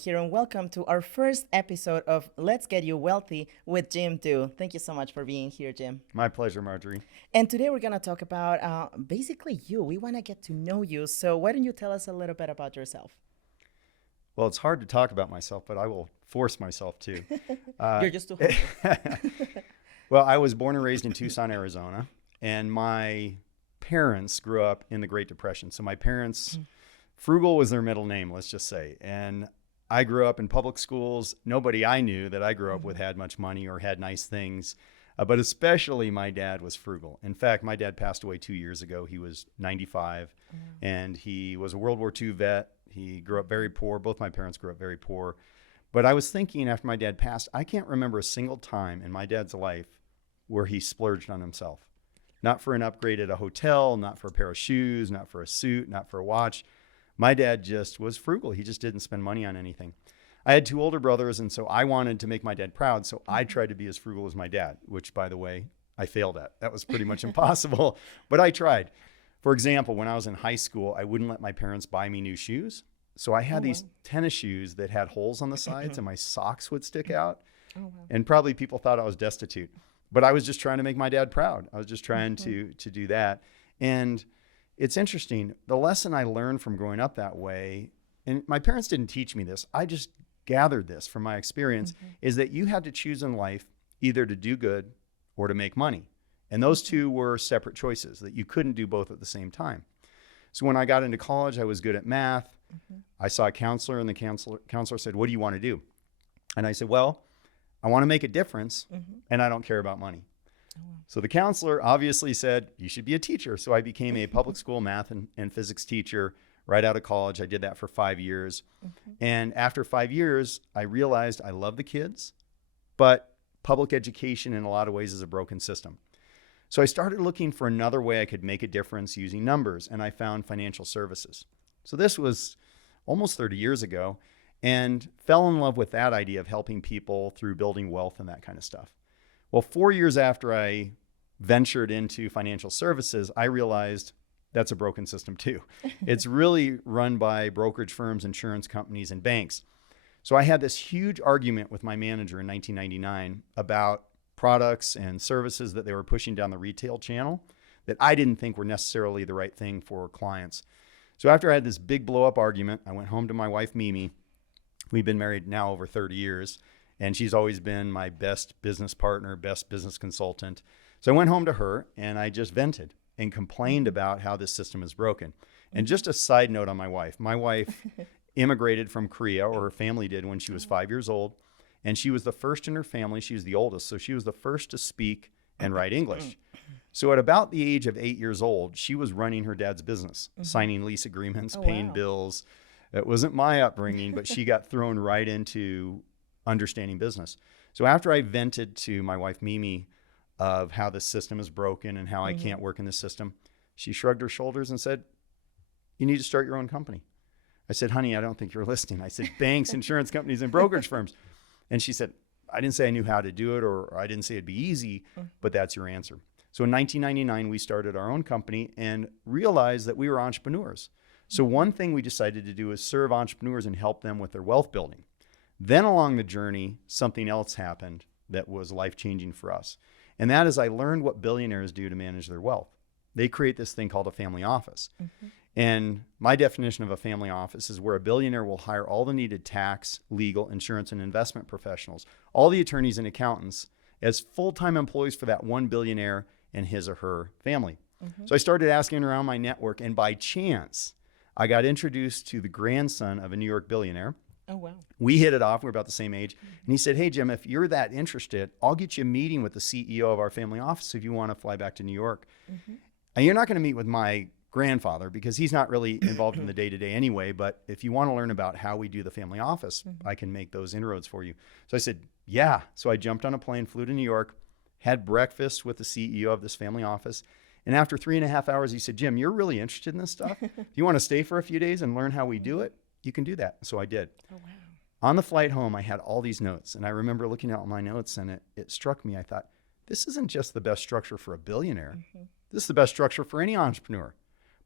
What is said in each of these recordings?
here, and welcome to our first episode of Let's Get You Wealthy with Jim too. Thank you so much for being here, Jim. My pleasure, Marjorie. And today we're going to talk about basically you. We want to get to know you. So why don't you tell us a little bit about yourself? Well, it's hard to talk about myself, but I will force myself to. You're just too humble. Well, I was born and raised in Tucson, Arizona, and my parents grew up in the Great Depression. So my parents, Frugal was their middle name, let's just say. And I grew up in public schools. Nobody I knew that I grew up with had much money or had nice things, but especially my dad was frugal. In fact, my dad passed away 2 years ago. He was 95, and he was a World War II vet. He grew up very poor. Both my parents grew up very poor. But I was thinking after my dad passed, I can't remember a single time in my dad's life where he splurged on himself. Not for an upgrade at a hotel, not for a pair of shoes, not for a suit, not for a watch. My dad just was frugal. He just didn't spend money on anything. I had two older brothers, and so I wanted to make my dad proud. So I tried to be as frugal as my dad, which, by the way, I failed at. That was pretty much impossible, but I tried. For example, when I was in high school, I wouldn't let my parents buy me new shoes. So I had these tennis shoes that had holes on the sides and my socks would stick out. And probably people thought I was destitute, but I was just trying to make my dad proud. I was just trying to do that. And it's interesting. The lesson I learned from growing up that way, and my parents didn't teach me this, I just gathered this from my experience, is that you had to choose in life either to do good or to make money. And those two were separate choices, that you couldn't do both at the same time. So when I got into college, I was good at math. I saw a counselor, and the counselor said, "What do you want to do?" And I said, "Well, I want to make a difference, and I don't care about money." So the counselor obviously said, "You should be a teacher." So I became a public school math and physics teacher right out of college. I did that for 5 years. And after 5 years, I realized I love the kids, but public education in a lot of ways is a broken system. So I started looking for another way I could make a difference using numbers, and I found financial services. So this was almost 30 years ago, and fell in love with that idea of helping people through building wealth and that kind of stuff. Well, 4 years after I ventured into financial services, I realized that's a broken system too. It's really run by brokerage firms, insurance companies, and banks. So I had this huge argument with my manager in 1999 about products and services that they were pushing down the retail channel that I didn't think were necessarily the right thing for clients. So after I had this big blow up argument, I went home to my wife, Mimi. We've been married now over 30 years, and she's always been my best business partner, best business consultant. So I went home to her and I just vented and complained about how this system is broken. And just a side note on my wife immigrated from Korea, or her family did, when she was 5 years old. And she was the first in her family. She was the oldest. So she was the first to speak and write English. So at about the age of 8 years old, she was running her dad's business, signing lease agreements, paying bills. It wasn't my upbringing, but she got thrown right into understanding business. So after I vented to my wife, Mimi, of how the system is broken and how I can't work in the system, she shrugged her shoulders and said, "You need to start your own company." I said, "Honey, I don't think you're listening." I said, "Banks, insurance companies, and brokerage firms." And she said, "I didn't say I knew how to do it, or I didn't say it'd be easy, but that's your answer." So in 1999, we started our own company and realized that we were entrepreneurs. So one thing we decided to do is serve entrepreneurs and help them with their wealth building. Then along the journey, something else happened that was life-changing for us. And that is, I learned what billionaires do to manage their wealth. They create this thing called a family office. And my definition of a family office is where a billionaire will hire all the needed tax, legal, insurance, and investment professionals, all the attorneys and accountants, as full-time employees for that one billionaire and his or her family. So I started asking around my network, and by chance, I got introduced to the grandson of a New York billionaire. Oh, wow. We hit it off. We're about the same age. And he said, "Hey, Jim, if you're that interested, I'll get you a meeting with the CEO of our family office if you want to fly back to New York." And you're not going to meet with my grandfather because he's not really involved in the day-to-day anyway. But if you want to learn about how we do the family office, I can make those inroads for you. So I said, yeah. So I jumped on a plane, flew to New York, had breakfast with the CEO of this family office. And after 3.5 hours, he said, "Jim, you're really interested in this stuff. If you want to stay for a few days and learn how we do it, you can do that." So I did. Oh, wow. On the flight home, I had all these notes. And I remember looking at my notes, and it struck me. I thought, this isn't just the best structure for a billionaire. This is the best structure for any entrepreneur.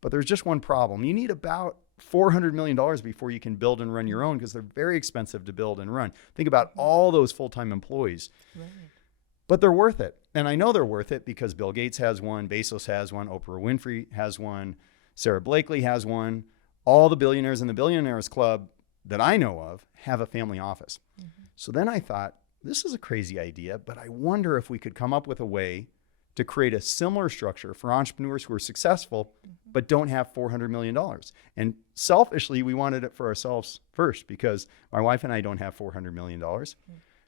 But there's just one problem. You need about $400 million before you can build and run your own, because they're very expensive to build and run. Think about all those full-time employees. Right. But they're worth it. And I know they're worth it because Bill Gates has one, Bezos has one, Oprah Winfrey has one, Sarah Blakely has one. All the billionaires in the Billionaires Club that I know of have a family office. So then I thought, this is a crazy idea, but I wonder if we could come up with a way to create a similar structure for entrepreneurs who are successful, but don't have $400 million. And selfishly, we wanted it for ourselves first, because my wife and I don't have $400 million.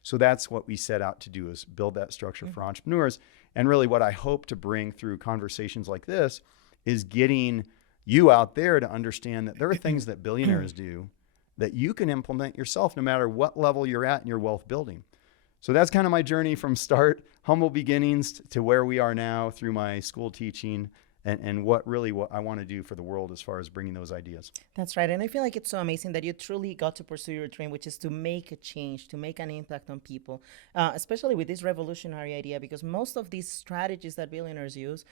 So that's what we set out to do, is build that structure for entrepreneurs. And really what I hope to bring through conversations like this is getting you out there to understand that there are things that billionaires do that you can implement yourself no matter what level you're at in your wealth building. So that's kind of my journey from start, humble beginnings, to where we are now through my school teaching, and what I want to do for the world as far as bringing those ideas. That's right. And I feel like it's so amazing that you truly got to pursue your dream, which is to make a change, to make an impact on people, especially with this revolutionary idea, because most of these strategies that billionaires use,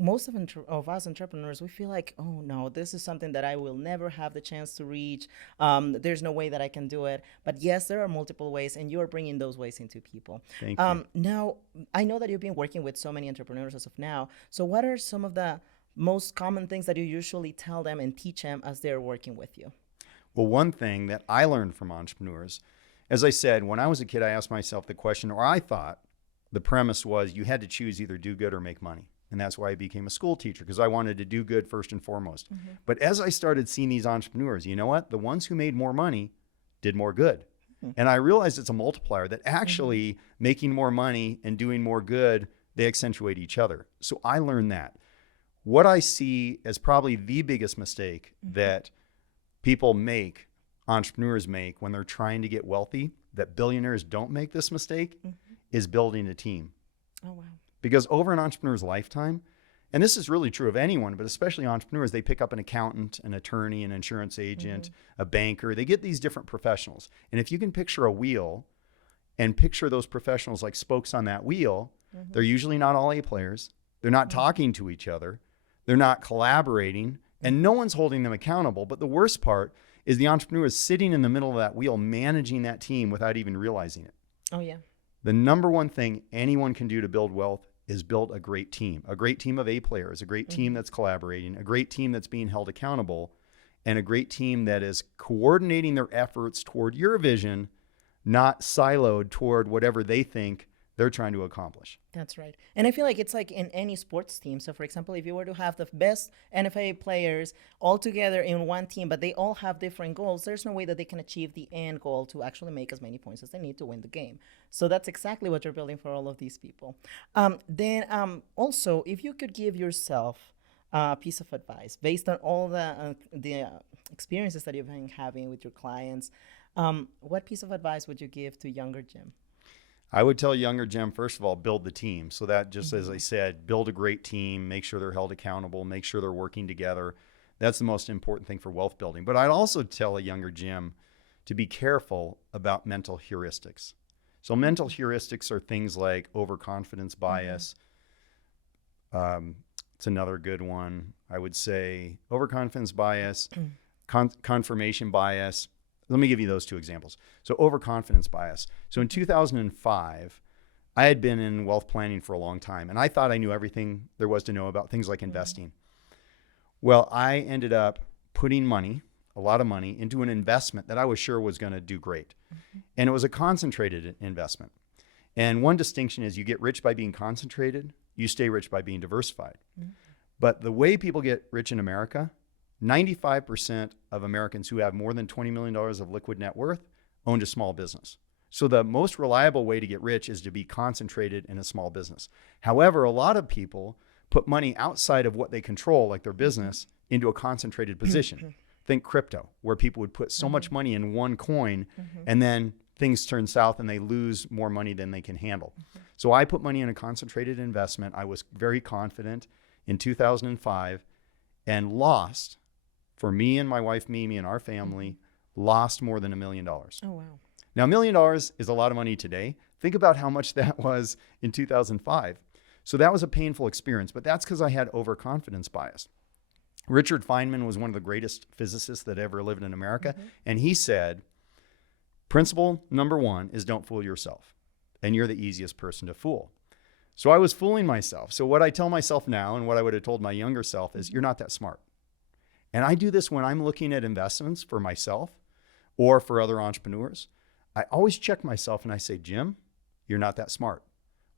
most of us entrepreneurs, we feel like, oh no, this is something that I will never have the chance to reach. There's no way that I can do it. But yes, there are multiple ways, and you are bringing those ways into people. Thank you. Now, I know that you've been working with so many entrepreneurs as of now. So what are some of the most common things that you usually tell them and teach them as they're working with you? Well, one thing that I learned from entrepreneurs, as I said, when I was a kid, I asked myself the question, or I thought the premise was, you had to choose either do good or make money. And that's why I became a school teacher, because I wanted to do good first and foremost. But as I started seeing these entrepreneurs, you know what? The ones who made more money did more good. And I realized it's a multiplier, that actually making more money and doing more good, they accentuate each other. So I learned that. What I see as probably the biggest mistake that people make, entrepreneurs make, when they're trying to get wealthy, that billionaires don't make this mistake, is building a team. Oh, wow. Because over an entrepreneur's lifetime, and this is really true of anyone, but especially entrepreneurs, they pick up an accountant, an attorney, an insurance agent, a banker. They get these different professionals. And if you can picture a wheel and picture those professionals like spokes on that wheel, they're usually not all A players. They're not talking to each other. They're not collaborating, and no one's holding them accountable. But the worst part is the entrepreneur is sitting in the middle of that wheel, managing that team without even realizing it. Oh, yeah. The number one thing anyone can do to build wealth is build a great team of A players, a great team that's collaborating, a great team that's being held accountable, and a great team that is coordinating their efforts toward your vision, not siloed toward whatever they think they're trying to accomplish. That's right. And I feel like it's like in any sports team. So for example, if you were to have the best NFL players all together in one team, but they all have different goals, there's no way that they can achieve the end goal to actually make as many points as they need to win the game. So that's exactly what you're building for all of these people. Then also, if you could give yourself a piece of advice based on all the experiences that you've been having with your clients, what piece of advice would you give to younger Jim? I would tell younger Jim, first of all, build the team. So that, just as I said, build a great team, make sure they're held accountable, make sure they're working together. That's the most important thing for wealth building. But I'd also tell a younger Jim to be careful about mental heuristics. So mental heuristics are things like overconfidence bias. It's another good one. I would say overconfidence bias, confirmation bias. Let me give you those two examples. So overconfidence bias. So in 2005, I had been in wealth planning for a long time, and I thought I knew everything there was to know about things like investing. Well, I ended up putting money, a lot of money, into an investment that I was sure was going to do great. And it was a concentrated investment. And one distinction is you get rich by being concentrated, you stay rich by being diversified. But the way people get rich in America, 95% of Americans who have more than $20 million of liquid net worth owned a small business. So the most reliable way to get rich is to be concentrated in a small business. However, a lot of people put money outside of what they control, like their business, into a concentrated position. Think crypto, where people would put so much money in one coin, and then things turn south and they lose more money than they can handle. So I put money in a concentrated investment. I was very confident in 2005 and lost, for me and my wife, Mimi, and our family, lost more than $1 million. Oh, wow. Now, $1 million is a lot of money today. Think about how much that was in 2005. So that was a painful experience, but that's because I had overconfidence bias. Richard Feynman was one of the greatest physicists that ever lived in America. And he said, principle number one is don't fool yourself. And you're the easiest person to fool. So I was fooling myself. So what I tell myself now and what I would have told my younger self is you're not that smart. And I do this when I'm looking at investments for myself or for other entrepreneurs. I always check myself and I say, Jim, you're not that smart.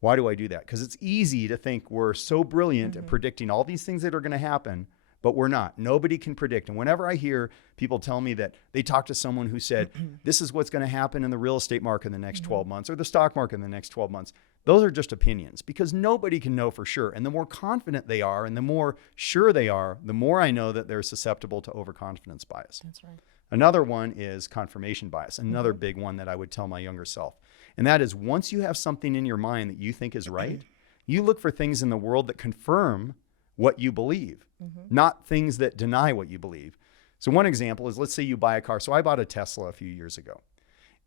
Why do I do that? Because it's easy to think we're so brilliant at predicting all these things that are going to happen, but we're not. Nobody can predict. And whenever I hear people tell me that they talked to someone who said, this is what's going to happen in the real estate market in the next 12 months or the stock market in the next 12 months, those are just opinions because nobody can know for sure. And the more confident they are and the more sure they are, the more I know that they're susceptible to overconfidence bias. That's right. Another one is confirmation bias, another big one that I would tell my younger self. And that is once you have something in your mind that you think is right, you look for things in the world that confirm what you believe, not things that deny what you believe. So one example is, let's say you buy a car. So I bought a Tesla a few years ago.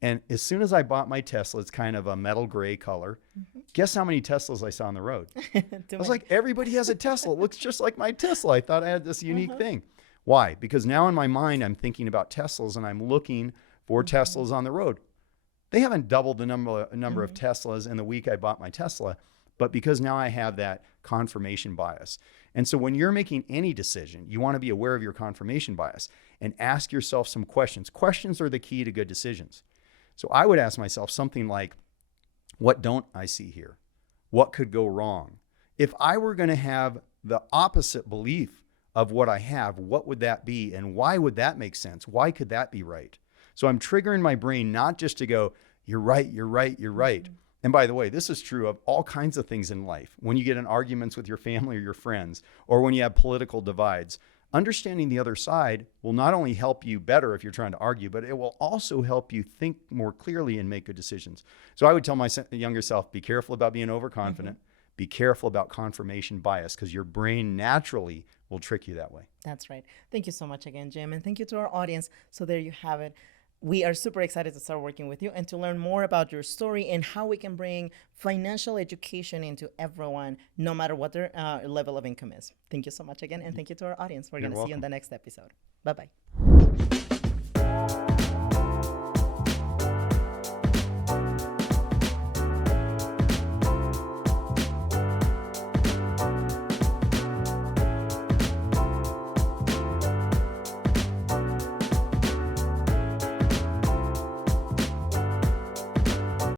And as soon as I bought my Tesla, it's kind of a metal gray color. Guess how many Teslas I saw on the road? I was like, everybody has a Tesla. It looks just like my Tesla. I thought I had this unique thing. Why? Because now in my mind, I'm thinking about Teslas and I'm looking for Teslas on the road. They haven't doubled the number of Teslas in the week I bought my Tesla, but because now I have that confirmation bias. And so when you're making any decision, you want to be aware of your confirmation bias and ask yourself some questions. Questions are the key to good decisions. So I would ask myself something like, what don't I see here? What could go wrong? If I were going to have the opposite belief of what I have, what would that be? And why would that make sense? Why could that be right? So I'm triggering my brain not just to go, you're right, you're right, you're right. And by the way, this is true of all kinds of things in life. When you get in arguments with your family or your friends, or when you have political divides, understanding the other side will not only help you better if you're trying to argue, but it will also help you think more clearly and make good decisions. So I would tell my younger self, be careful about being overconfident. Be careful about confirmation bias because your brain naturally will trick you that way. That's right. Thank you so much again, Jim. And thank you to our audience. So there you have it. We are super excited to start working with you and to learn more about your story and how we can bring financial education into everyone, no matter what their level of income is. Thank you so much again. And thank you to our audience. We're going to see you in the next episode. Bye-bye.